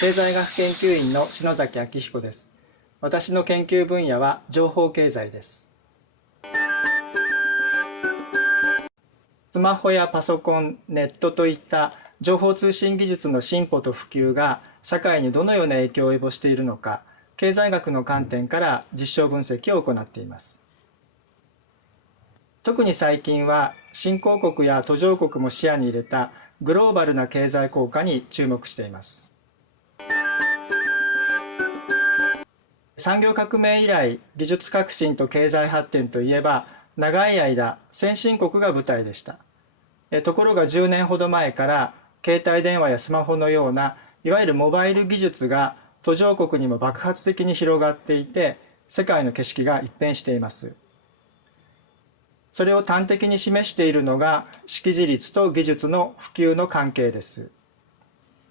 経済学研究員の篠崎明彦です。私の研究分野は情報経済です。スマホやパソコン、ネットといった情報通信技術の進歩と普及が社会にどのような影響を及ぼしているのか、経済学の観点から実証分析を行っています。特に最近は新興国や途上国も視野に入れたグローバルな経済効果に注目しています。産業革命以来、技術革新と経済発展といえば、長い間、先進国が舞台でした。ところが10年ほど前から、携帯電話やスマホのような、いわゆるモバイル技術が途上国にも爆発的に広がっていて、世界の景色が一変しています。それを端的に示しているのが、識字率と技術の普及の関係です。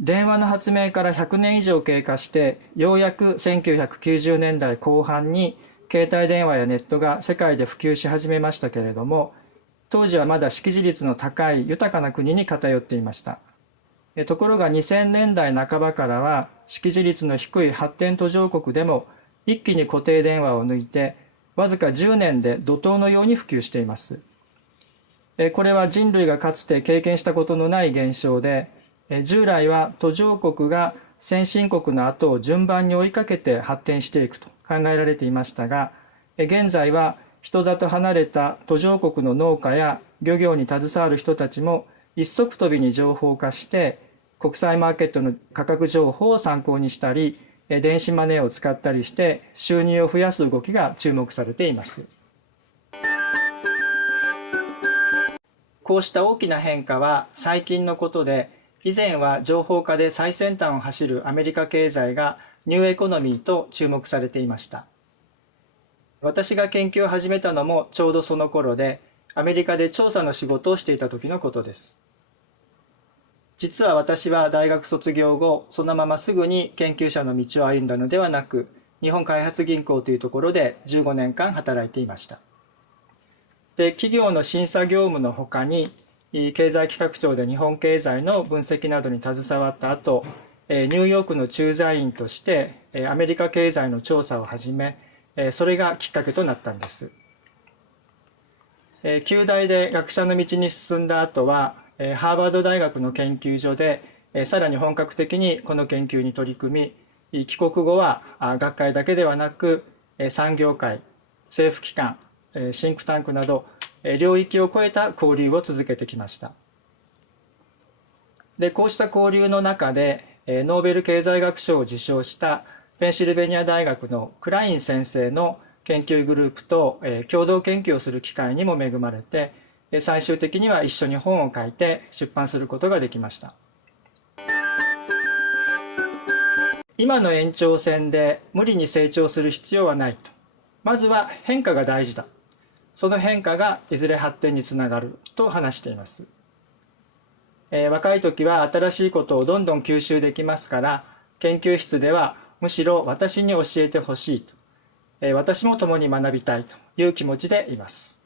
電話の発明から100年以上経過して、ようやく1990年代後半に携帯電話やネットが世界で普及し始めましたけれども、当時はまだ識字率の高い豊かな国に偏っていました。ところが2000年代半ばからは識字率の低い発展途上国でも一気に固定電話を抜いて、わずか10年で怒涛のように普及しています。これは人類がかつて経験したことのない現象で、従来は途上国が先進国の後を順番に追いかけて発展していくと考えられていましたが、現在は人里離れた途上国の農家や漁業に携わる人たちも一足飛びに情報化して、国際マーケットの価格情報を参考にしたり、電子マネーを使ったりして収入を増やす動きが注目されています。こうした大きな変化は最近のことで、以前は情報化で最先端を走るアメリカ経済がニューエコノミーと注目されていました。私が研究を始めたのもちょうどその頃で、アメリカで調査の仕事をしていた時のことです。実は私は大学卒業後、そのまますぐに研究者の道を歩んだのではなく、日本開発銀行というところで15年間働いていました。で、企業の審査業務のほかに、経済企画庁で日本経済の分析などに携わった後、ニューヨークの駐在員としてアメリカ経済の調査を始め、それがきっかけとなったんです。旧大で学者の道に進んだ後は、ハーバード大学の研究所でさらに本格的にこの研究に取り組み、帰国後は学会だけではなく産業界、政府機関、シンクタンクなど領域を超えた交流を続けてきました。で、こうした交流の中でノーベル経済学賞を受賞したペンシルベニア大学のクライン先生の研究グループと共同研究をする機会にも恵まれて、最終的には一緒に本を書いて出版することができました。今の延長線で無理に成長する必要はないと。まずは変化が大事だ。その変化がいずれ発展につながると話しています。若い時は新しいことをどんどん吸収できますから、研究室ではむしろ私に教えてほしいと、私も共に学びたいという気持ちでいます。